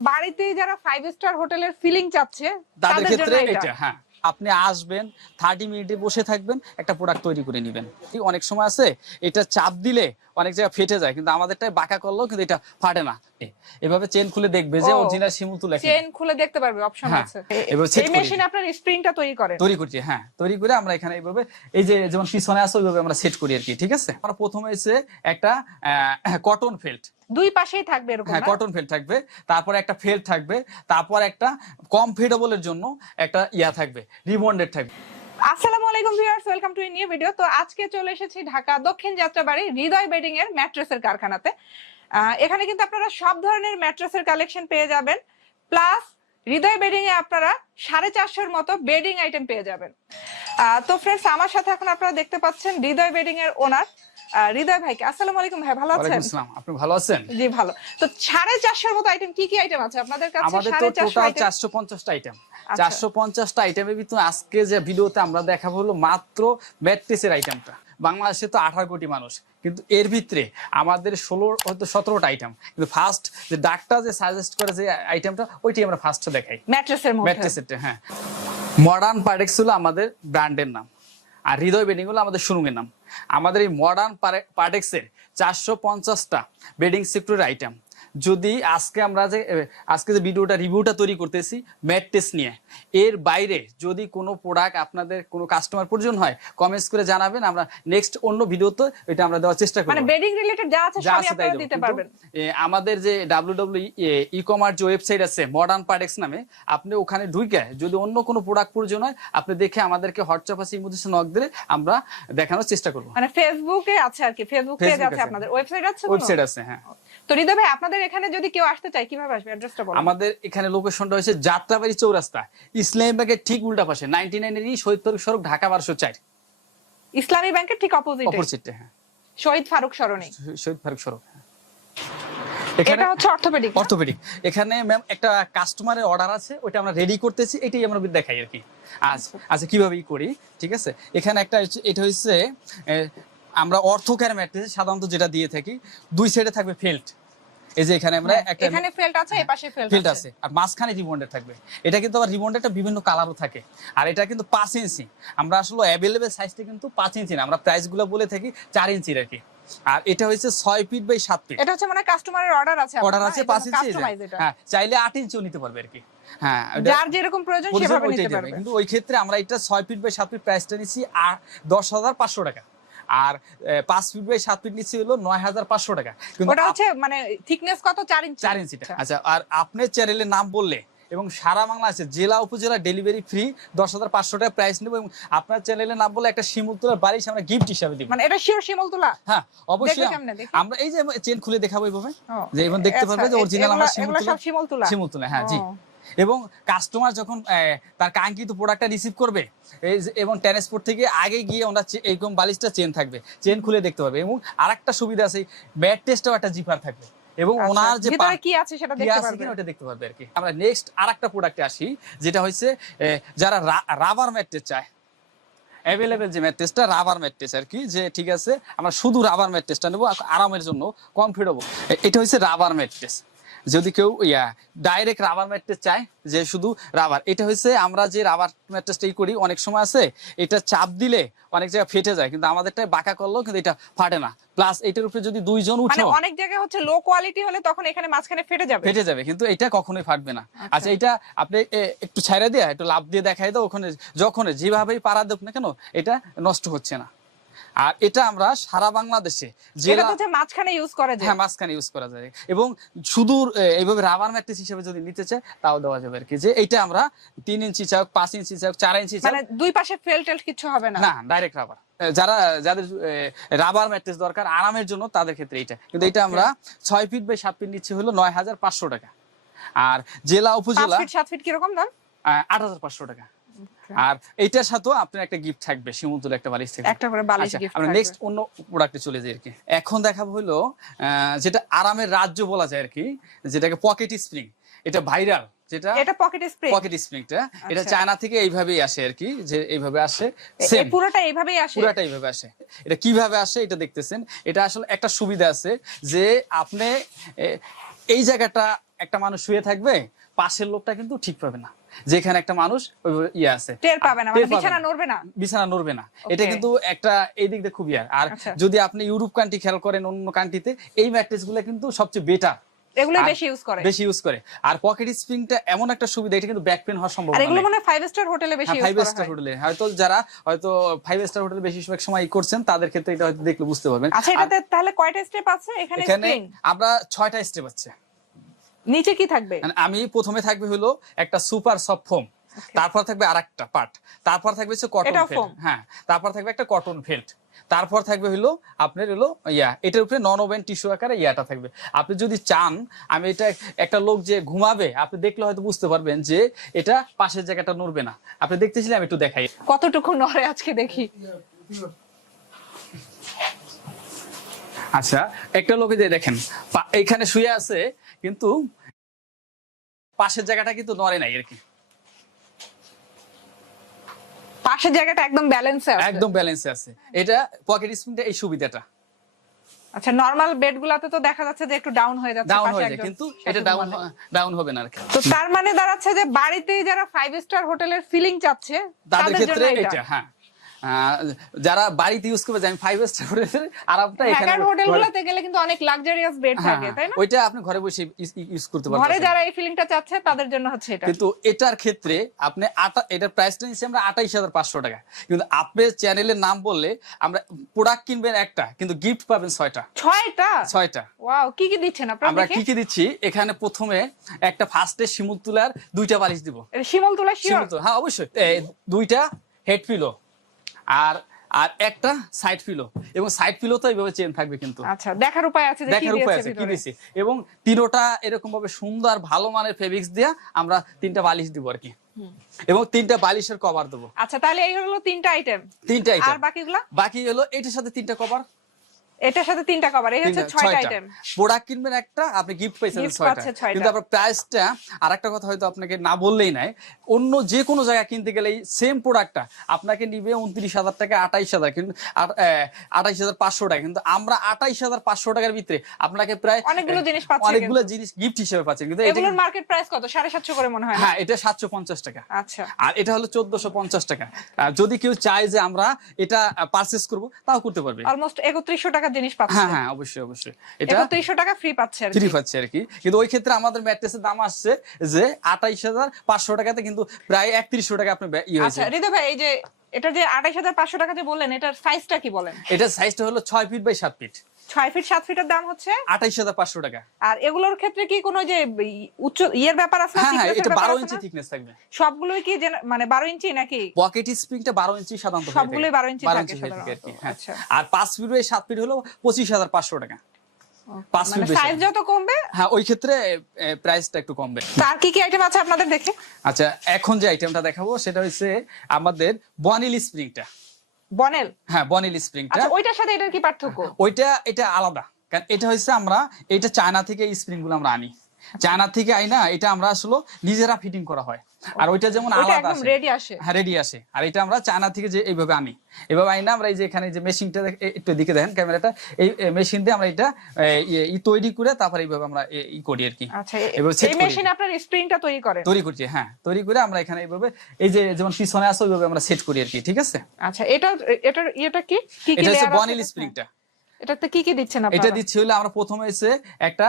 বাড়িতে যারা five star হোটেলের ফিলিং চাচ্ছে তাদের ক্ষেত্রে এটা হ্যাঁ। আপনি আসবেন থার্টি মিনিটে বসে থাকবেন একটা প্রোডাক্ট তৈরি করে নেবেন। অনেক সময় আছে এটা চাপ দিলে অনেক জায়গায় ফেটে যায় কিন্তু আমাদেরটাই বাঁকা করলেও কিন্তু এটা ফাটে না। এভাবে চেন খুলে দেখবে যে। অরিজিনাল শিমুল তুলে চেন খুলে দেখতে পারবে অপশন হ্যাঁ, আছে। এই মেশিনে আপনার স্প্রিংটা তৈরি করে তৈরি করছি হ্যাঁ। তৈরি করে আমরা এখানে এইভাবে এই যে যেমন পিছনে আছে ওইভাবে আমরা সেট করি আর কি ঠিক আছে? আমরা প্রথমে এসে একটা কটন ফেল্ট দুই পাশেই থাকবে এরকম হ্যাঁ কটন ফেল্ট থাকবে তারপর একটা ফেল্ট থাকবে তারপর একটা কমফোর্টেবলের জন্য একটা ইয়া থাকবে রিবন্ডেড থাকবে। আসসালামু আলাইকুম viewers welcome to new video তো আজকে চলে এসেছি ঢাকা দক্ষিণ যাত্রাবাড়ি হৃদয় বেডিং এর ম্যাট্রেসের কারখানাতে। এখানে কিন্তু আপনারা সব ধরনের ম্যাট্রেসের কালেকশন পেয়ে যাবেন। প্লাস হৃদয় বেডিং এ আপনারা সাড়ে চারশোর মতো বেডিং আইটেম পেয়ে যাবেন। তো ফ্রেন্ডস আমার সাথে এখন আপনারা দেখতে পাচ্ছেন হৃদয় বেডিং এর ওনার হৃদয় ভাইকে আসসালামু আলাইকুম ভাই ভালো আছেন? আপনি ভালো আছেন? জি ভালো। তো সাড়ে চারশোর মতো আইটেম কি কি আইটেম আছে? আপনাদের কাছে আমাদের তো চারশো টোটাল চারশো পঞ্চাশটা আইটেম আচ্ছা। চারশো পঞ্চাশটা আইটেমের ভিতরে আজকে যে ভিডিওতে আমরা দেখাবো হলো মাত্র ম্যাট্রেসের আইটেমটা বাংলাদেশে তো আঠারো কোটি মানুষ। কিন্তু এর ভিতরে আমাদের ষোলো হয়তো সতেরোটা আইটেম কিন্তু ফার্স্ট যে ডাক্তার যে সাজেস্ট করে যে আইটেমটা ওইটাই আমরা ফার্স্ট দেখাই। ম্যাট্রেসের ম্যাট্রেসের হ্যাঁ। মডার্ন পার্টেক্স হলো আমাদের ব্র্যান্ডের নাম। আর হৃদয় বেডিং হলো আমাদের শোরুমের নাম। আমাদের এই মডার্ন পার্টেক্সের চারশো পঞ্চাশটা বেডিং সেক্টরের আইটেম যদি আজকে আমরা যে আজকে যে ভিডিওটা রিভিউটা তৈরি করতেছি ম্যাট্রেস নিয়ে এর বাইরে যদি কোনো প্রোডাক্ট আপনাদের কোনো কাস্টমার প্রয়োজন হয় কমেন্টস করে জানাবেন আমরা নেক্সট অন্য ভিডিওতে এটা আমরা দেওয়ার চেষ্টা মানে বেডিং রিলেটেড যা আছে যা সবই আপনারা দিতে পারবেন। আমাদের যে ডাব্লিউ ডাব্লিউ ই কমার্স যে ওয়েবসাইট আছে মডার্ন পার্টেক্স নামে আপনি ওখানে ঢুকে যদি অন্য কোনো প্রোডাক্ট প্রয়োজন হয় আপনি দেখে আমাদেরকে হোয়াটসঅ্যাপ আছে ইমোজি নক দিলে আমরা দেখানোর চেষ্টা করব। মানে ফেসবুকে আছে আর কি ফেসবুক পেজ আছে। আপনাদের ওয়েবসাইট আছে ওয়েবসাইট আছে হ্যাঁ। তো হৃদয় ভাই আপনাদের এখানে যদি কেউ আসতে চায় কীভাবে আসবে? অ্যাড্রেসটা বলুন আমাদের এখানে লোকেশনটা হয়েছে যাত্রাবাড়ি চৌরাস্তা। ইসলামী ব্যাংকের ঠিক উল্টা পাশে নাইনটি নাইনের শহীদ ফারুক সড়ক ঢাকা বারোশো চার। ইসলামী ব্যাংকের ঠিক অপোজিটে অপোজিটে হ্যাঁ। শহীদ ফারুক সরণি শহীদ ফারুক সড়ক হ্যাঁ। এটা হচ্ছে অর্থোপেডিক অর্থোপেডিক এখানে ম্যাম একটা কাস্টমারের অর্ডার আছে ওটা আমরা রেডি করতেছি এটাই আমরা দেখাই আর কি। আচ্ছা কীভাবে করি ঠিক আছে? এখানে একটা এটা হচ্ছে আমরা অর্থকের ম্যাট্রেস সাধারণত যেটা দিয়ে থাকি দুই সাইডে থাকবে ফেল্ট এই যে এখানে আমরা একটা এখানে ফেল্ট আছে এই পাশে ফেল্ট ফিল্ড আছে। আছে। আর মাঝখানে রিবন্ডেড থাকবে। এটা কিন্তু আবার রিবন্ডেডটা বিভিন্ন কালারও থাকে। আর এটা কিন্তু ইঞ্চি। আমরা আসলে অ্যাভেলেবেল সাইজটা কিন্তু ইঞ্চি না। আমরা প্রাইসগুলো বলে থাকি চার ইঞ্চির আর কি আর এটা হচ্ছে ছয় ফিট বাই সাত ফিট এটা হচ্ছে মানে কাস্টমারের অর্ডার আছে অর্ডার আছে পাঁচ ইঞ্চি? হ্যাঁ চাইলে আট ইঞ্চিও নিতে পারবে আর কি হ্যাঁ যার যেরকম প্রয়োজন প্রয়োজন সেভাবে নিতে পারবে। কিন্তু ওই ক্ষেত্রে আমরা এটা ছয় ফিট বাই সাত ফিট প্রাইসটা নিচ্ছি আর দশ হাজার পাঁচশো টাকা। আর পাঁচ ফিট বাই সাত ফিট নিচ্ছি হলো নয় হাজার পাঁচশো টাকা। ওটা হচ্ছে মানে থিকনেস কত? 4 ইঞ্চি চার ইঞ্চিটা আচ্ছা। আচ্ছা আর আপনার চ্যানেলের নাম বললে এবং সারা বাংলাদেশে জেলা উপজেলা ডেলিভারি ফ্রি দশ হাজার পাঁচশো টাকা প্রাইস নেব এবং আপনার চ্যানেলের নাম বলে একটা শিমুল তোলার বাড়ি আমরা গিফট হিসাবে দিব। মানে এটা শিওর শিমল তুলা হ্যাঁ অবশ্যই? আমরা এই যে চেন খুলে দেখাবো এইভাবে যে এবং দেখতে আচ্ছা, পারবে যে অরিজিনাল আমরা এগুলা- শিমুল তোলা সব শিমল তুলা শিমুল তোলা হ্যাঁ জি। এবং কাস্টমার যখন তার কাঙ্ক্ষিত প্রোডাক্টটা রিসিভ করবে এবং ট্রান্সপোর্ট থেকে আগে গিয়ে ওনার এইরকম বালিশটা চেন থাকবে চেন খুলে দেখতে পাবে এবং আরেকটা সুবিধা আছে ব্যাট টেস্টটাও একটা জিপার থাকবে এবং আচ্ছা, ওনার যে কি আছে সেটা দেখতে পারবে ওটা দেখতে পারবে আর কি আমরা নেক্সট আরেকটা প্রোডাক্টে আসি যেটা হচ্ছে যারা রাবার ম্যাট্রেস চায় অ্যাভেলেবেল যে ম্যাট্রেসটা রাবার ম্যাট্রেস আর কি যে ঠিক আছে আমরা শুধু রাবার ম্যাট্রেসটা নেব আরামের জন্য কমফোর্টেবল এটা হচ্ছে রাবার ম্যাট্রেস যদি কেউ ইয়া ডাইরেক্ট রাবার ম্যাট্রেস চায় যে শুধু রাবার এটা হচ্ছে আমরা যে রাবার ম্যাট্রেসটাই করি অনেক সময় আছে এটা চাপ দিলে অনেক জায়গায় ফেটে যায় কিন্তু আমাদেরটা বাঁকা করলেও কিন্তু এটা ফাটে না। প্লাস এটার উপরে যদি দুইজন মানে উঠো অনেক জায়গায় হচ্ছে লো কোয়ালিটি হলে তখন এখানে মাঝখানে ফেটে যাবে। ফেটে যাবে কিন্তু এটা কখনোই ফাটবে না। আচ্ছা। এটা আপনি একটু ছাইরা দিয়ে একটু লাভ দিয়ে দেখাই দাও ওখানে যখন যেভাবেই পারা দেখ না কেন এটা নষ্ট হচ্ছে না। আর এটা আমরা সারা বাংলাদেশে হচ্ছে মাঝখানে ইউজ করে যায়। হ্যাঁ মাঝখানে ইউজ করা যায়। এবং শুধু এইভাবে রাবার ম্যাট্রেস হিসেবে যদি নিতে চায় তাও দেওয়া যাবে আর কি। যে এটা আমরা তিন ইঞ্চি চাওক পাঁচ ইঞ্চি চাওক চার ইঞ্চি মানে দুই পাশে ফেল টেল কিছু হবে না? না ডাইরেক্ট রাবার যারা যাদের রাবার ম্যাট্রেস দরকার আরামের জন্য তাদের ক্ষেত্রে এটা কিন্তু এটা আমরা ছয় ফিট বাই সাত ফিট নিচ্ছি হলো নয় হাজার পাঁচশো টাকা। আর জেলা উপজেলা সাত ফিট কীরকম দাম? আট হাজার পাঁচশো টাকা। আর এইটার সাথেও আপনার একটা গিফট থাকবে শিমুতুল একটা বালিশ থেকে একটা করে বালিশ আচ্ছা, গিফট আমরা নেক্সট অন্য প্রোডাক্টে চলে যাই আর কি এখন দেখাবো হলো যেটা আরামের রাজ্য বলা যায় আর কি যেটাকে পকেট স্প্রিং এটা ভাইরাল যেটা এটা পকেট স্প্রে পকেট স্প্রিংটা এটা আচ্ছা। চায়না থেকে এইভাবেই আসে আর কি যে এইভাবে আসে সেম পুরোটা এইভাবেই আসে? পুরাটা এইভাবে আসে। এটা কীভাবে আসে এটা দেখতেছেন। এটা আসলে একটা সুবিধা আছে যে আপনি এই জায়গাটা একটা মানুষ শুয়ে থাকবে পাশের লোকটা কিন্তু ঠিক পাবে না। যেখানে একটা মানুষ ইয়ে আছে। টের পাবে না টের মানে বিছানা নড়বে না। বিছানা নড়বে না। এটা কিন্তু একটা এই দিক দিয়ে খুব ইয়ার আর আচ্ছা। যদি আপনি ইউরোপ কান্ট্রি খেয়াল করেন অন্য কান্ট্রিতে এই ম্যাট্রেসগুলো কিন্তু সবচেয়ে বেটার এগুলো বেশি ইউজ করে। বেশি ইউজ করে। আর পকেট স্প্রিংটা এমন একটা সুবিধা এটা কিন্তু ব্যাক পেন হওয়ার আর এগুলো নেই। ফাইভ স্টার হোটেলে বেশি হ্যাঁ ইউজ ফাইভ করা স্টার হোটেলে হয়তো যারা হয়তো ফাইভ স্টার হোটেলে বেশি সময় করছেন তাদের ক্ষেত্রে এটা হয়তো দেখলে বুঝতে পারবেন। আচ্ছা এটাতে তাহলে কয়টা স্টেপ আছে? এখানে আমরা ছয়টা স্টেপ আছে। নিচে কি থাকবে? মানে আমি প্রথমে থাকবে হলো একটা সুপার সফট ফোম তারপর থাকবে আরেকটা পার্ট তারপর থাকবে হচ্ছে কটন ফেল্ট হ্যাঁ তারপর থাকবে একটা কটন ফেল্ট তারপর থাকবে হলো আপনার হলো ইয়া এটার উপরে নন ওভেন টিস্যু আকারে ইয়াটা থাকবে। আপনি যদি চান আমি এটা একটা লোক যে ঘুমাবে আপনি দেখলে হয়তো বুঝতে পারবেন যে এটা পাশের জায়গাটা নড়বে না। আপনি দেখতেছিলেন আমি একটু দেখাই। কতটুকু নড়ে আজকে দেখি? আচ্ছা একটা লোকে যে দেখেন এইখানে শুয়ে আছে কিন্তু পাশের জায়গাটা কিন্তু নড়ে নাই আর কি। পাশের জায়গাটা একদম ব্যালেন্সে আছে। একদম ব্যালেন্সে আছে। এটা পকেট স্প্রিংটা এই সুবিধাটা। আচ্ছা নরমাল বেড গুলাতে তো দেখা যাচ্ছে যে একটু ডাউন হয়ে যাচ্ছে ডাউন পাশে হয়ে যায় কিন্তু এটা ডাউন ডাউন হবে না আর কি। তো তার মানে দাঁড়াচ্ছে যে বাড়িতেই যারা ফাইভ স্টার হোটেলের ফিলিং চাচ্ছে তাদের ক্ষেত্রে এটা হ্যাঁ। যারা বাড়িতে ইউজ করবে যে আমি ফাইভ স্টার হোটেলের আরামটা এখানে হ্যাকার হোটেল গুলোতে গেলে কিন্তু অনেক লাক্সারিয়াস বেড থাকে তাই না? ওইটা আপনি ঘরে বসে ইউজ করতে ঘরে যারা এই ফিলিংটা চাচ্ছে তাদের জন্য হচ্ছে এটা। কিন্তু এটার ক্ষেত্রে আপনি আটা এটার প্রাইসটা নিচ্ছি আমরা আঠাইশ হাজার পাঁচশো টাকা। কিন্তু আপনার চ্যানেলের নাম বললে আমরা প্রোডাক্ট কিনবেন একটা কিন্তু গিফট পাবেন ছয়টা। ছয়টা? ছয়টা। ওয়াও কি কি দিচ্ছেন আপনারা আমরা কি কি দিচ্ছি? এখানে প্রথমে একটা ফার্স্টে শিমুল তুলার দুইটা বালিশ দিব। শিমল তুলা শিমুল হ্যাঁ অবশ্যই। দুইটা হেড পিলো আর আর একটা সাইড ফিলো এবং সাইড ফিলো তো এইভাবে চেন থাকবে কিন্তু। আচ্ছা দেখার উপায় আছে দেখার উপায় আছে কি দিয়েছে? এবং তিনোটা এরকম ভাবে সুন্দর ভালো মানের ফেব্রিক্স দিয়ে আমরা তিনটা বালিশ দিব আর কি। এবং তিনটা বালিশের কভার দেবো। আচ্ছা তাহলে এই হলো তিনটা আইটেম তিনটা আইটেম আর বাকিগুলো? বাকিগুলা বাকি হলো এটার সাথে তিনটা কভার এটার সাথে তিনটা কভার এই হচ্ছে ছয়টা আইটেম প্রোডাক্ট কিনবেন একটা আপনি গিফট পাইছেন ছয়টা। কিন্তু আপনার প্রাইসটা কথা হয়তো আপনাকে না বললেই নাই অন্য যে কোনো জায়গায় কিনতে গেলে সেম প্রোডাক্টটা আপনাকে নিবে উনত্রিশ হাজার টাকা আঠাইশ হাজার কিন্তু আঠাইশ হাজার পাঁচশো টাকা। কিন্তু আমরা আঠাইশ হাজার পাঁচশো টাকার ভিতরে আপনাকে প্রায় অনেকগুলো জিনিস পাচ্ছে অনেকগুলো জিনিস গিফট হিসেবে পাচ্ছেন। কিন্তু এগুলোর মার্কেট প্রাইস কত? সাড়ে সাতশো করে মনে হয় হ্যাঁ এটা সাতশো পঞ্চাশ টাকা। আচ্ছা। আর এটা হলো চোদ্দশো পঞ্চাশ টাকা। যদি কেউ চায় যে আমরা এটা পারচেস করব তাও করতে পারবে। অলমোস্ট একত্রিশশো টাকার জিনিস পাচ্ছে। হ্যাঁ হ্যাঁ অবশ্যই অবশ্যই। এটা একত্রিশশো টাকা ফ্রি পাচ্ছে আর কি। ফ্রি পাচ্ছে আর কি। কিন্তু ওই ক্ষেত্রে আমাদের ম্যাট্রেসের দাম আসছে যে আঠাইশ হাজার পাঁচশো টাকাতে কিন্তু প্রায় একত্রিশশো টাকা আপনি ইয়ে হয়েছে আচ্ছা ভাই এই যে এটা যে আঠাইশ হাজার পাঁচশো টাকা যে বললেন এটার সাইজটা কি বলেন? এটার সাইজটা হলো ছয় ফিট বাই সাত ফিট ছয় ফিট সাত ফিটের দাম হচ্ছে? আঠাইশ হাজার পাঁচশো টাকা। আর এগুলোর ক্ষেত্রে কি কোনো যে উচ্চ ইয়ের ব্যাপার আছে? হ্যাঁ হ্যাঁ এটা বারো ইঞ্চি থিকনেস থাকবে। সবগুলোই কি মানে বারো ইঞ্চি নাকি? পকেট স্প্রিংটা বারো ইঞ্চি সাধারণত সবগুলোই বারো ইঞ্চি থাকে আর হ্যাঁ। আচ্ছা। আর পাঁচ ফিট বাই সাত ফিট হলো পঁচিশ হাজার পাঁচশো টাকা। পাঁচ মানে ফিট বেশি। সাইজ যত কমবে? হ্যাঁ ওই ক্ষেত্রে প্রাইসটা একটু কমবে। তার কি কি আইটেম আছে আপনাদের দেখে? আচ্ছা এখন যে আইটেমটা দেখাবো সেটা হচ্ছে আমাদের বনিল স্প্রিংটা বনেল? হ্যাঁ বনেল স্প্রিংটা। আচ্ছা ওইটার সাথে এটার কি পার্থক্য? ওইটা এটা আলাদা। কারণ এটা হচ্ছে আমরা এটা চায়না থেকে স্প্রিংগুলো আমরা আনি। চায়না থেকে আইনা এটা আমরা আসলে নিজেরা ফিটিং করা হয়। আর ওইটা যেমন আলাদা আসে রেডি আসে। হ্যাঁ রেডি আসে। আর এটা আমরা চায়না থেকে যে এইভাবে আনি। এভাবে আইনা আমরা এই যে এখানে যে মেশিনটা একটু দিকে দেখেন ক্যামেরাটা। এই মেশিন দিয়ে আমরা এটা ই তৈরি করে তারপর এইভাবে আমরা ই করি আর কি। আচ্ছা এই মেশিন আপনার স্প্রিংটা তৈরি করে তৈরি করছি হ্যাঁ। তৈরি করে আমরা এখানে এইভাবে এই যে যেমন পিছনে আছে ওইভাবে আমরা সেট করি আর কি ঠিক আছে? আচ্ছা এটা এটার ইয়েটা কি? কি কি এটা হচ্ছে বনিল স্প্রিংটা এটাতে কি কি দিচ্ছেন এটা আপনারা দিচ্ছি হলো আমরা প্রথমে এসে একটা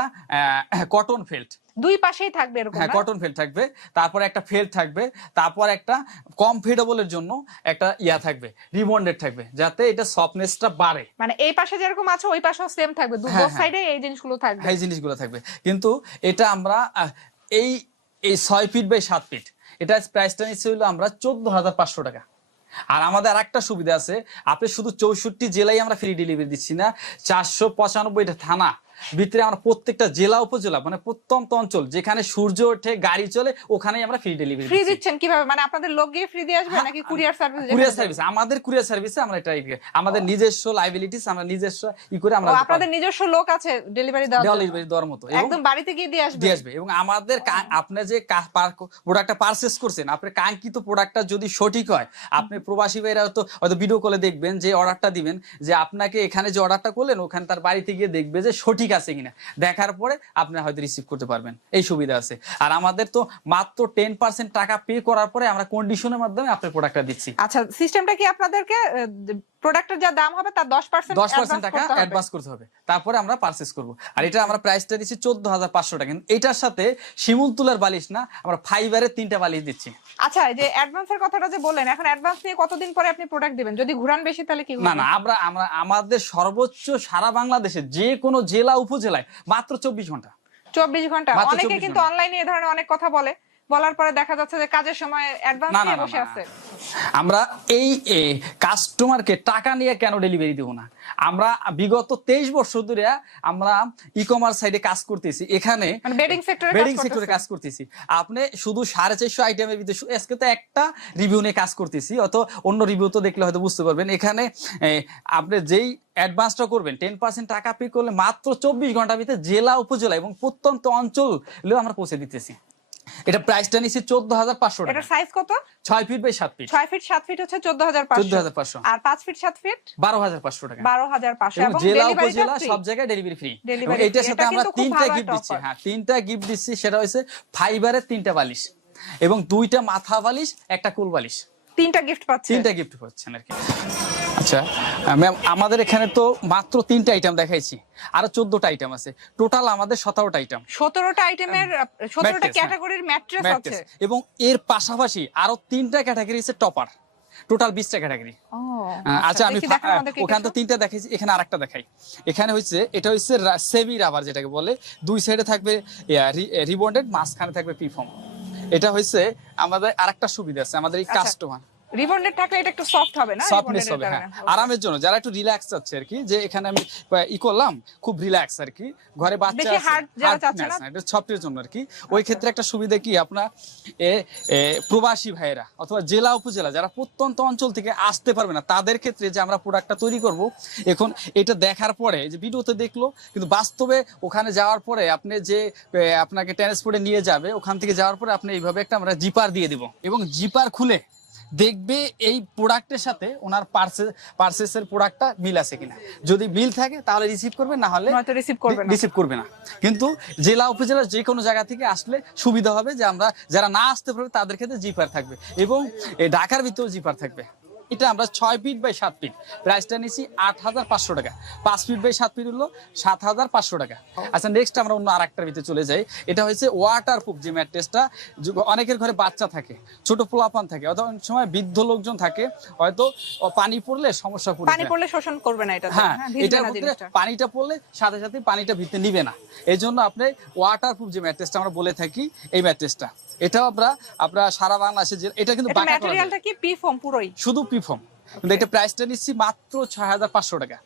কটন ফেল্ট দুই পাশেই থাকবে এরকম হ্যাঁ কটন ফেল্ট থাকবে। তারপর একটা ফেল্ট থাকবে। তারপর একটা কমফোর্টেবলের জন্য একটা ইয়া থাকবে রিবন্ডেড থাকবে যাতে এটা সফটনেসটা বাড়ে। মানে এই পাশে যেরকম আছে ওই পাশেও সেম থাকবে। দু হ্যাঁ, সাইডে এই জিনিসগুলো থাকবে। এই জিনিসগুলো থাকবে। কিন্তু এটা আমরা এই এই ছয় ফিট বাই সাত ফিট এটা প্রাইসটা নিচ্ছে হলো আমরা চোদ্দ হাজার পাঁচশো টাকা। আর আমাদের আর একটা সুবিধা আছে, আপনি শুধু চৌষট্টি জেলায় আমরা ফ্রি ডেলিভারি দিচ্ছি না, চারশো পঁচানব্বইটা থানা ভিতরে আমরা প্রত্যেকটা জেলা উপজেলা মানে প্রত্যন্ত অঞ্চল যেখানে সূর্য ওঠে গাড়ি চলে ওখানেই আমরা ফ্রি ডেলিভারি ফ্রি দিচ্ছেন কীভাবে? মানে আপনাদের লোক গিয়ে ফ্রি দিয়ে আসবে নাকি কুরিয়ার সার্ভিস কুরিয়ার সার্ভিস আমাদের কুরিয়ার সার্ভিসে আমরা এটা আমাদের নিজস্ব লাইবিলিটিস আমরা নিজস্ব ই করে আমরা আপনাদের নিজস্ব লোক আছে ডেলিভারি দেওয়ার ডেলিভারি দেওয়ার মতো। একদম বাড়িতে গিয়ে দিয়ে আসবে? দিয়ে আসবে। এবং আমাদের আপনি যে প্রোডাক্টটা পারচেস করছেন আপনার কাঙ্ক্ষিত প্রোডাক্টটা যদি সঠিক হয় আপনি প্রবাসী ভাইরা তো হয়তো ভিডিও কলে দেখবেন যে অর্ডারটা দিবেন যে আপনাকে এখানে যে অর্ডারটা করলেন ওখানে তার বাড়িতে গিয়ে দেখবে যে সঠিক আছে কিনা? দেখার পরে আপনারা হয়তো রিসিভ করতে পারবেন। এই সুবিধা আছে। আর আমাদের তো মাত্র টেন পার্সেন্ট টাকা পে করার পরে আমরা কন্ডিশনের মাধ্যমে আপনার প্রোডাক্টটা দিচ্ছি। আচ্ছা সিস্টেমটা কি আপনাদেরকে প্রোডাক্টের যা দাম হবে তার দশ পার্সেন্ট দশ পার্সেন্ট টাকা অ্যাডভান্স করতে হবে। তারপরে আমরা করব। আর এটা আমরা প্রাইসটা দিচ্ছি চোদ্দ হাজার পাঁচশো টাকা। কিন্তু এটার সাথে শিমুল তুলার বালিশ না আমরা ফাইবারের তিনটা বালিশ দিচ্ছি। আচ্ছা যে অ্যাডভান্সের কথাটা যে বললেন এখন অ্যাডভান্স নিয়ে কতদিন পরে আপনি প্রোডাক্ট দিবেন? যদি ঘুরান বেশি তাহলে কি না না আমরা আমরা আমাদের সর্বোচ্চ সারা বাংলাদেশে যে কোনো জেলা উপজেলায় মাত্র চব্বিশ ঘণ্টা। চব্বিশ ঘণ্টা। অনেকে কিন্তু অনলাইনে এই ধরনের অনেক কথা বলে। বলার পরে দেখা যাচ্ছে যে কাজের সময় অ্যাডভান্স নিয়ে বসে আছে। আমরা এই কাস্টমারকে টাকা নিয়ে কেন ডেলিভারি দেবো না? আমরা বিগত তেইশ বছর ধরে আমরা ই কমার্স সাইডে কাজ করতেছি। এখানে বেডিং সেক্টরে বেডিং সেক্টরে কাজ করতেছি। আপনি শুধু সাড়ে চারশো আইটেমের ভিতরে আজকে তো একটা রিভিউ নিয়ে কাজ করতেছি অত অন্য রিভিউ তো দেখলে হয়তো বুঝতে পারবেন। এখানে আপনি যেই অ্যাডভান্সটা করবেন টেন পার্সেন্ট টাকা পে করলে মাত্র চব্বিশ ঘণ্টার ভিতরে জেলা উপজেলা এবং প্রত্যন্ত অঞ্চল আমরা পৌঁছে দিতেছি। এটা প্রাইসটা নিচ্ছি চোদ্দ হাজার পাঁচশো টাকা। এটার সাইজ কত? ছয় ফিট বাই সাত ফিট ছয় ফিট সাত ফিট হচ্ছে চোদ্দ হাজার চোদ্দ পাঁচশো হাজার পাঁচশো। আর পাঁচ ফিট সাত ফিট বারো হাজার পাঁচশো টাকা। বারো হাজার পাঁচশো। এবং এবং জেলা উপজেলা সব জায়গায় ডেলিভারি ফ্রি এটার সাথে আমরা তিনটা গিফট দিচ্ছি। হ্যাঁ তিনটা গিফট দিচ্ছি। সেটা হচ্ছে ফাইবারের তিনটা বালিশ এবং দুইটা মাথা বালিশ একটা কুল বালিশ। তিনটা গিফট পাচ্ছে তিনটা গিফট পাচ্ছেন আর কি। আচ্ছা ম্যাম আমাদের এখানে তো মাত্র তিনটা আইটেম দেখাইছি। আরও চোদ্দটা আইটেম আছে। টোটাল আমাদের সতেরোটা আইটেম সতেরোটা আইটেমের সতেরোটা। ক্যাটাগরির ম্যাট্রেস আছে। এবং এর পাশাপাশি আরও তিনটা ক্যাটাগরি আছে টপার টোটাল বিশটা ক্যাটাগরি আচ্ছা আমি দেখান আমাদেরকে ওখানে তো তিনটা দেখাইছি এখানে আরেকটা দেখাই। এখানে হচ্ছে এটা হচ্ছে সেমি রাবার যেটাকে বলে। দুই সাইডে থাকবে রিবন্ডেড মাঝখানে থাকবে পিফর্ম এটা হচ্ছে আমাদের আরেকটা সুবিধা আছে আমাদের এই আচ্ছা, কাস্টমার রিবন্ডেড থাকলে এটা একটু সফট হবে না? সফটনেস হবে হ্যাঁ। আরামের জন্য যারা একটু রিল্যাক্স চাচ্ছে আর কি যে এখানে আমি ই করলাম খুব রিল্যাক্স আর কি। ঘরে বাচ্চা আছে hard যারা চাচ্ছে না। এটা সফটের জন্য আর কি। ওই ক্ষেত্রে একটা সুবিধা কি আপনার এ প্রবাসী ভাইয়েরা অথবা জেলা উপজেলা যারা প্রত্যন্ত অঞ্চল থেকে আসতে পারবে না তাদের ক্ষেত্রে যে আমরা প্রোডাক্টটা তৈরি করব এখন এটা দেখার পরে যে ভিডিওতে দেখল কিন্তু বাস্তবে ওখানে যাওয়ার পরে আপনি যে আপনাকে ট্রান্সপোর্টে নিয়ে যাবে ওখান থেকে যাওয়ার পরে আপনি এইভাবে একটা আমরা জিপার দিয়ে দিব। এবং জিপার খুলে দেখবে এই প্রোডাক্টের সাথে ওনার পার্সে পার্সেসের প্রোডাক্টটা মিল আছে কিনা। যদি মিল থাকে তাহলে রিসিভ করবে না হলে হয়তো রিসিভ করবে রিসিভ করবে না। কিন্তু জেলা উপজেলার যে কোনো জায়গা থেকে আসলে সুবিধা হবে যে আমরা যারা না আসতে পারবে তাদের ক্ষেত্রে জিপার থাকবে। এবং এই ঢাকার ভিতরেও জিপার থাকবে। এটা আমরা ছয় ফিট বাই সাত ফিট প্রাইসটা নিচ্ছি আট হাজার পাঁচশো টাকা। পাঁচ ফিট বাই সাত ফিট হলো সাত হাজার পাঁচশো টাকা। আচ্ছা নেক্সট আমরা অন্য আর একটার ভিতরে চলে যাই। এটা হচ্ছে ওয়াটার প্রুফ যে ম্যাট্রেসটা অনেকের ঘরে বাচ্চা থাকে ছোট পোলাপান থাকে অথবা অনেক সময় বৃদ্ধ লোকজন থাকে হয়তো পানি পড়লে সমস্যা পড়ে পানি পড়লে শোষণ করবে না এটা হ্যাঁ ভিজবে এটার মধ্যে পানিটা পড়লে সাথে সাথে পানিটা ভিতরে নিবে না। এই জন্য আপনি ওয়াটার প্রুফ যে ম্যাট্রেসটা আমরা বলে থাকি এই ম্যাট্রেসটা এটাও আমরা আমরা সারা বাংলাদেশে যে এটা কিন্তু। ম্যাটেরিয়ালটা কি? পি ফর্ম পুরোই? শুধু পিফর্ম কিন্তু এটা প্রাইসটা নিচ্ছি মাত্র ছয় হাজার পাঁচশো টাকা।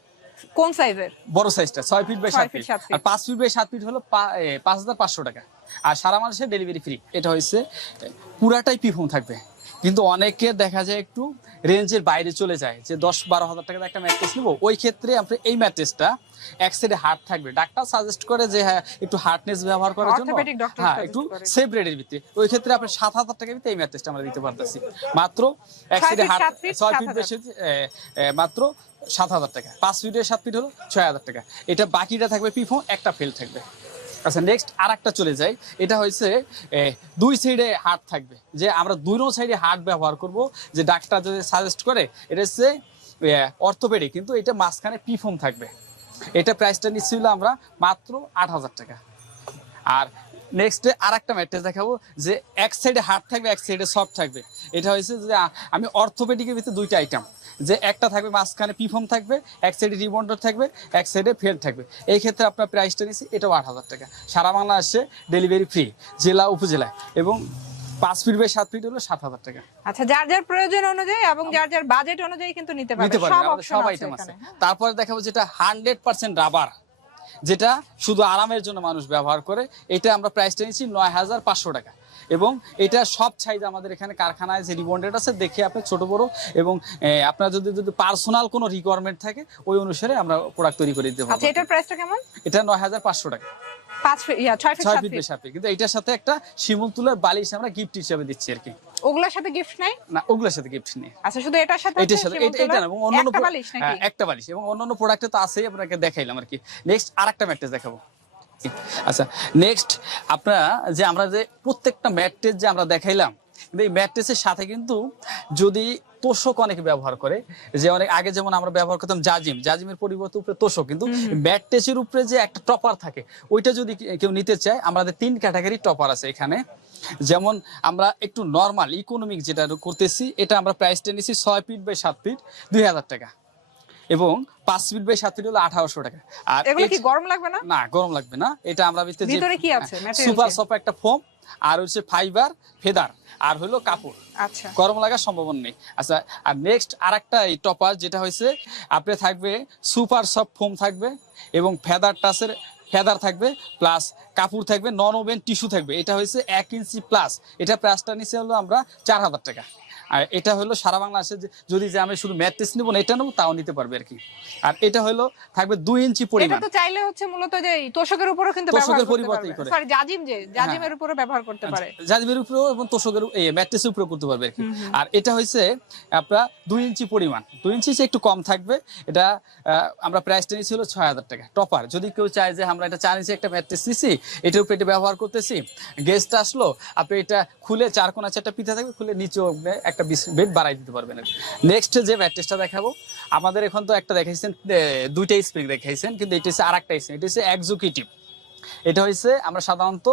কোন সাইজের বড় সাইজটা ছয় ফিট বাই সাত ফিট। আর পাঁচ ফিট বাই সাত ফিট হলো পাঁচ হাজার পাঁচশো টাকা। আর সারা মানুষের ডেলিভারি ফ্রি এটা হচ্ছে এ, পুরাটাই পিফর্ম থাকবে। কিন্তু অনেকে দেখা যায় একটু রেঞ্জের বাইরে চলে যায় যে দশ বারো হাজার টাকার একটা ম্যাট্রেস নেব ওই ক্ষেত্রে আপনি এই ম্যাট্রেসটা এক সাইডে হার্ড থাকবে। ডাক্তার সাজেস্ট করে যে হ্যাঁ একটু হার্ডনেস ব্যবহার করার জন্য হ্যাঁ একটু সেফ রেটের ভিত্তি ওই ক্ষেত্রে আপনি সাত হাজার টাকার ভিতরে এই ম্যাট্রেসটা আমরা দিতে পারতেছি। মাত্র এক সাইডে হার্ড ছয় ফিট বেশি মাত্র সাত হাজার টাকা। পাঁচ ফিটের সাত ফিট হলো ছয় হাজার টাকা। এটা বাকিটা থাকবে পিফো একটা ফেল থাকবে। আচ্ছা নেক্সট আর একটা চলে যাই। এটা হচ্ছে এ, দুই সাইডে হাট থাকবে। যে আমরা দুই সাইডে হাট ব্যবহার করব যে ডাক্তার যদি সাজেস্ট করে এটা হচ্ছে অর্থোপেডিক কিন্তু এটা মাঝখানে পিফোম থাকবে। এটা প্রাইসটা নিচ্ছিল আমরা মাত্র আট হাজার টাকা। আর নেক্সটে আর একটা ম্যাট্রেস দেখাবো যে এক সাইডে হার্ড থাকবে এক সাইডে সফট থাকবে। এটা হয়েছে যে আমি অর্থোপেডিকের ভিতরে দুইটা আইটেম যে একটা থাকবে মাঝখানে পিফর্ম থাকবে এক সাইডে রিবন্ডার থাকবে এক সাইডে ফেল থাকবে। এই ক্ষেত্রে আপনার প্রাইসটা নিচ্ছি এটাও আট হাজার টাকা। সারা বাংলা বাংলাদেশে ডেলিভারি ফ্রি জেলা উপজেলায় এবং পাঁচ ফিট বাই সাত ফিট হলো সাত হাজার টাকা। আচ্ছা যার যার প্রয়োজন অনুযায়ী এবং যার যার বাজেট অনুযায়ী কিন্তু নিতে পারবে। সব আইটেম আছে। তারপরে দেখাবো যেটা হান্ড্রেড পার্সেন্ট রাবার যেটা শুধু আরামের জন্য মানুষ ব্যবহার করে এটা আমরা প্রাইসটা নিচ্ছি নয় হাজার পাঁচশো টাকা। এবং এটা সব সাইজ আমাদের এখানে কারখানায় যে রিবন্ডেড আছে দেখে আপনি ছোট বড় এবং আপনার যদি যদি পার্সোনাল কোনো রিকোয়ারমেন্ট থাকে ওই অনুসারে আমরা প্রোডাক্ট তৈরি করে দিতে আচ্ছা এটার প্রাইসটা কেমন? এটা নয় হাজার পাঁচশো টাকা। পাঁচ ফিট ছয় ফিট ফিট। ফিট কিন্তু এটার সাথে একটা শিমুল তুলার বালিশ আমরা গিফট হিসাবে দিচ্ছি আর কি। ওগুলোর সাথে গিফট নাই? না ওগুলোর সাথে গিফট নেই। আচ্ছা শুধু এটার সাথে এটার সাথে এটা না এবং অন্যান্য একটা বালিশ নাকি? হ্যাঁ, একটা বালিশ। এবং অন্যান্য প্রোডাক্টে তো আছেই আপনাকে দেখাইলাম আর কি। নেক্সট আরেকটা ম্যাট্রেস দেখাবো। আচ্ছা নেক্সট আপনারা যে আমরা যে প্রত্যেকটা ম্যাট্রেস যে আমরা দেখাইলাম কিন্তু এই ম্যাট্রেসের সাথে কিন্তু যদি তোষক অনেকে ব্যবহার করে যে অনেক আগে যেমন আমরা ব্যবহার করতাম জাজিম জাজিমের পরিবর্তে উপরে তোষক কিন্তু ম্যাট্রেসের উপরে যে একটা টপার থাকে ওইটা যদি কেউ নিতে চায় আমাদের তিন ক্যাটাগরি টপার আছে এখানে। যেমন আমরা একটু নর্মাল ইকোনমিক যেটা করতেছি এটা আমরা প্রাইসটা নিচ্ছি ছয় ফিট বাই সাত ফিট দুই হাজার টাকা। এবং পাঁচ ফিট বাই সাত ফিট হলো আঠারোশো টাকা। আর এগুলো কি গরম লাগবে না? না গরম লাগবে না। এটা আমরা ভিতরে কি আছে? Super key? একটা ফোম আর হচ্ছে ফাইবার ফেদার আর হলো কাপড়। আচ্ছা। গরম লাগার সম্ভাবনা নেই। আচ্ছা আর নেক্সট আরেকটা এই টপার যেটা হয়েছে আপনি থাকবে সুপার সফট ফোম থাকবে এবং ফেদার টাচের ফেদার থাকবে প্লাস কাপড় থাকবে নন ওভেন টিস্যু থাকবে। এটা হয়েছে এক ইঞ্চি প্লাস এটা প্রাইসটা নিচে হলো আমরা চার হাজার টাকা। আর এটা হলো সারা বাংলাদেশে যদি যে আমি শুধু ম্যাট্রেস নেব না এটা নেব তাও নিতে পারবে আর কি। আর এটা হলো থাকবে দুই ইঞ্চি পরিমাণ। এটা তো চাইলে হচ্ছে মূলত যে তোষকের উপরও কিন্তু তোষকের পরিবর্তে করে। সরি জাজিম যে জাজিমের উপরও ব্যবহার করতে পারে। জাজিমের উপরেও এবং তোষকের এই ম্যাট্রেসের উপরেও করতে পারবে আর কি। আর এটা হচ্ছে আপনার দুই ইঞ্চি পরিমাণ। দুই ইঞ্চি একটু কম থাকবে। এটা আহ, আমরা প্রাইসটা নিয়েছি হলো ছয় হাজার টাকা। টপার যদি কেউ চায় যে আমরা এটা চার ইঞ্চি একটা ম্যাট্রেস নিছি এটার উপরে এটা ব্যবহার করতেছি গেস্ট আসলো আপনি এটা খুলে চার কোনা চারটা পিঠা থাকবে খুলে নিচে একটা বেড বাড়াই দিতে পারবেন নেক্সট যে ম্যাট্রেসটা দেখাবো, আমাদের এখন তো একটা দেখাইছেন দুইটা স্প্রিং দেখাইছেন, কিন্তু এটা হচ্ছে আর একটা স্প্রিং এটা হচ্ছে এক্সিকিউটিভ এটা হচ্ছে আমরা সাধারণত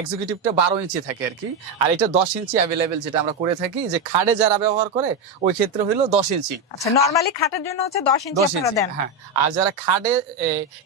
এক্সিকিউটিভটা বারো ইঞ্চি থাকে আর কি। আর এটা দশ ইঞ্চি অ্যাভেলেবেল যেটা আমরা করে থাকি যে খাড়ে যারা ব্যবহার করে ওই ক্ষেত্রে হলো দশ ইঞ্চি। আচ্ছা নরমালি খাটের জন্য হচ্ছে 10 ইঞ্চি দশ আপনারা ইঞ্চি দেন? হ্যাঁ। আর যারা খাড়ে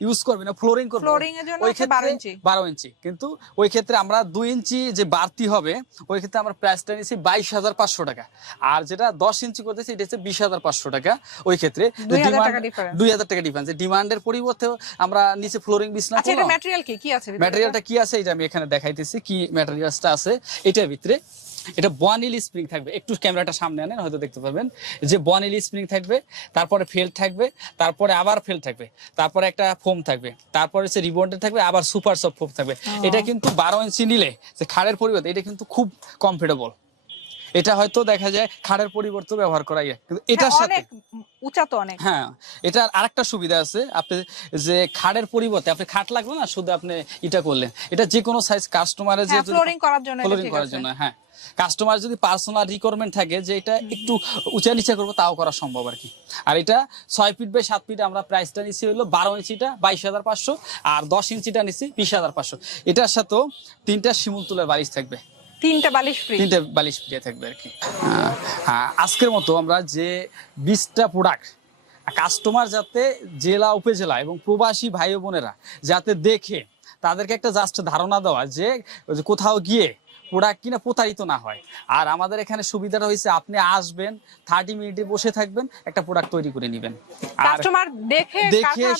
ইউজ করবে না ফ্লোরিং করবে Flooring এর জন্য ওই 12 ইঞ্চি। বারো ইঞ্চি। কিন্তু ওই ক্ষেত্রে আমরা দুই ইঞ্চি যে বাড়তি হবে ওই ক্ষেত্রে আমরা প্রাইসটা নিয়েছি বাইশ হাজার পাঁচশো টাকা। আর যেটা দশ ইঞ্চি করতেছি এটা হচ্ছে বিশ হাজার পাঁচশো টাকা। ওই ক্ষেত্রে 2000 টাকা difference। দুই হাজার টাকা ডিফারেন্স ডিমান্ডের পরিবর্তে আমরা নিচে ফ্লোরিং বিছনা আচ্ছা এটা ম্যাটেরিয়াল কি? কি আছে ম্যাটেরিয়ালটা কি আছে? এটা আমি এখানে দেখাইতেছি কি ম্যাটেরিয়ালসটা আছে। এটার ভিতরে এটা বনিল স্প্রিং থাকবে। একটু ক্যামেরাটা সামনে আনেন হয়তো দেখতে পারবেন। যে বনিল স্প্রিং থাকবে তারপরে ফেল থাকবে তারপরে আবার ফেল থাকবে তারপরে একটা ফোম থাকবে তারপরে হচ্ছে রিবন্ডেড থাকবে আবার সুপার সফট ফোম থাকবে। এটা কিন্তু বারো ইঞ্চি নিলে যে খাড়ের পরিবর্তে এটা কিন্তু খুব কমফোর্টেবল এটা হয়তো দেখা যায় খাড়ের পরিবর্তে ব্যবহার করা যায়। কিন্তু এটার হ্যাঁ, সাথে উঁচা তো অনেক। হ্যাঁ এটার আরেকটা সুবিধা আছে। আপনি যে খাড়ের পরিবর্তে আপনি খাট লাগল না শুধু আপনি এটা করলেন। এটা যে কোনো সাইজ কাস্টমারের যে ফ্লোরিং করার জন্য ফ্লোরিং করার জন্য হ্যাঁ। কাস্টমার যদি পার্সোনাল রিকোয়ারমেন্ট থাকে যে এটা একটু উঁচা নিচে করব তাও করা সম্ভব আর কি। আর এটা ছয় ফিট বাই সাত ফিট আমরা প্রাইসটা নিচ্ছি হলো বারো ইঞ্চিটা বাইশ হাজার পাঁচশো আর দশ ইঞ্চিটা নিচ্ছি বিশ হাজার পাঁচশো। এটার সাথেও তিনটা শিমুল তুলের বালিশ থাকবে। তিনটা বালিশ ফ্রি তিনটে বালিশ ফ্রি থাকবে আর কি। আজকের মতো আমরা যে বিশটা প্রোডাক্ট কাস্টমার যাতে জেলা, উপজেলা এবং প্রবাসী ভাই বোনেরা যাতে দেখে, তাদেরকে একটা জাস্ট ধারণা দেওয়া যে কোথাও গিয়ে প্রোডাক্ট কিনা প্রতারিত না হয়। আর আমাদের এখানে সুবিধাটা হয়েছে আপনি আসবেন থার্টি মিনিটে বসে থাকবেন একটা প্রোডাক্ট তৈরি করে নেবেন। আর দেখে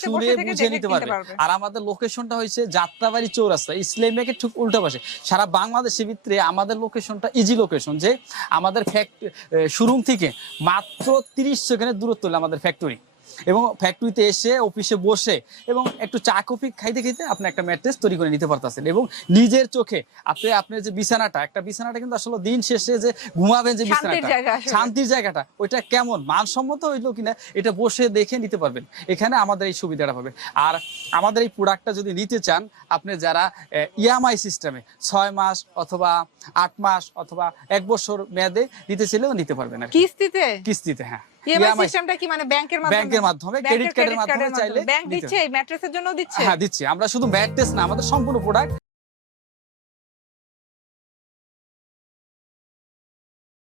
শুনে বুঝে নিতে পারবে। আর আমাদের লোকেশনটা হয়েছে যাত্রাবাড়ি চৌরাস্তা ইসলাম ব্যাংকের ঠিক উল্টো পাশে। সারা বাংলাদেশের ভিতরে আমাদের লোকেশনটা ইজি লোকেশন যে আমাদের ফ্যাক্টরি শোরুম থেকে মাত্র তিরিশ সেকেন্ডের দূরত্ব হলো আমাদের ফ্যাক্টরি এবং ফ্যাক্টরিতে এসে অফিসে বসে এবং একটু চা কফি খাইতে খাইতে আপনি একটা ম্যাট্রেস তৈরি করে নিতে পারতেছেন এবং নিজের চোখে আপনি আপনার যে বিছানাটা একটা বিছানাটা কিন্তু আসলে দিন শেষে যে ঘুমাবেন যে বিছানাটা শান্তির জায়গাটা ওইটা কেমন? মানসম্মত হইল কিনা এটা বসে দেখে নিতে পারবেন। এখানে আমাদের এই সুবিধাটা পাবে আর আমাদের এই প্রোডাক্টটা যদি নিতে চান আপনি যারা ইএমআই সিস্টেমে ছয় মাস অথবা আট মাস অথবা এক বছর মেয়াদে নিতে চাইলেও নিতে পারবেন কিস্তিতে? কিস্তিতে হ্যাঁ। ইএমআই EMI সিস্টেমটা কি? মানে ব্যাংকের মাধ্যমে? ব্যাংকের মাধ্যমে ক্রেডিট কার্ডের মাধ্যমে চাইলে ব্যাংক দিচ্ছে ম্যাট্রেসের জন্য দিচ্ছে। হ্যাঁ দিচ্ছে। আমরা শুধু ম্যাট্রেস না আমাদের সম্পূর্ণ প্রোডাক্ট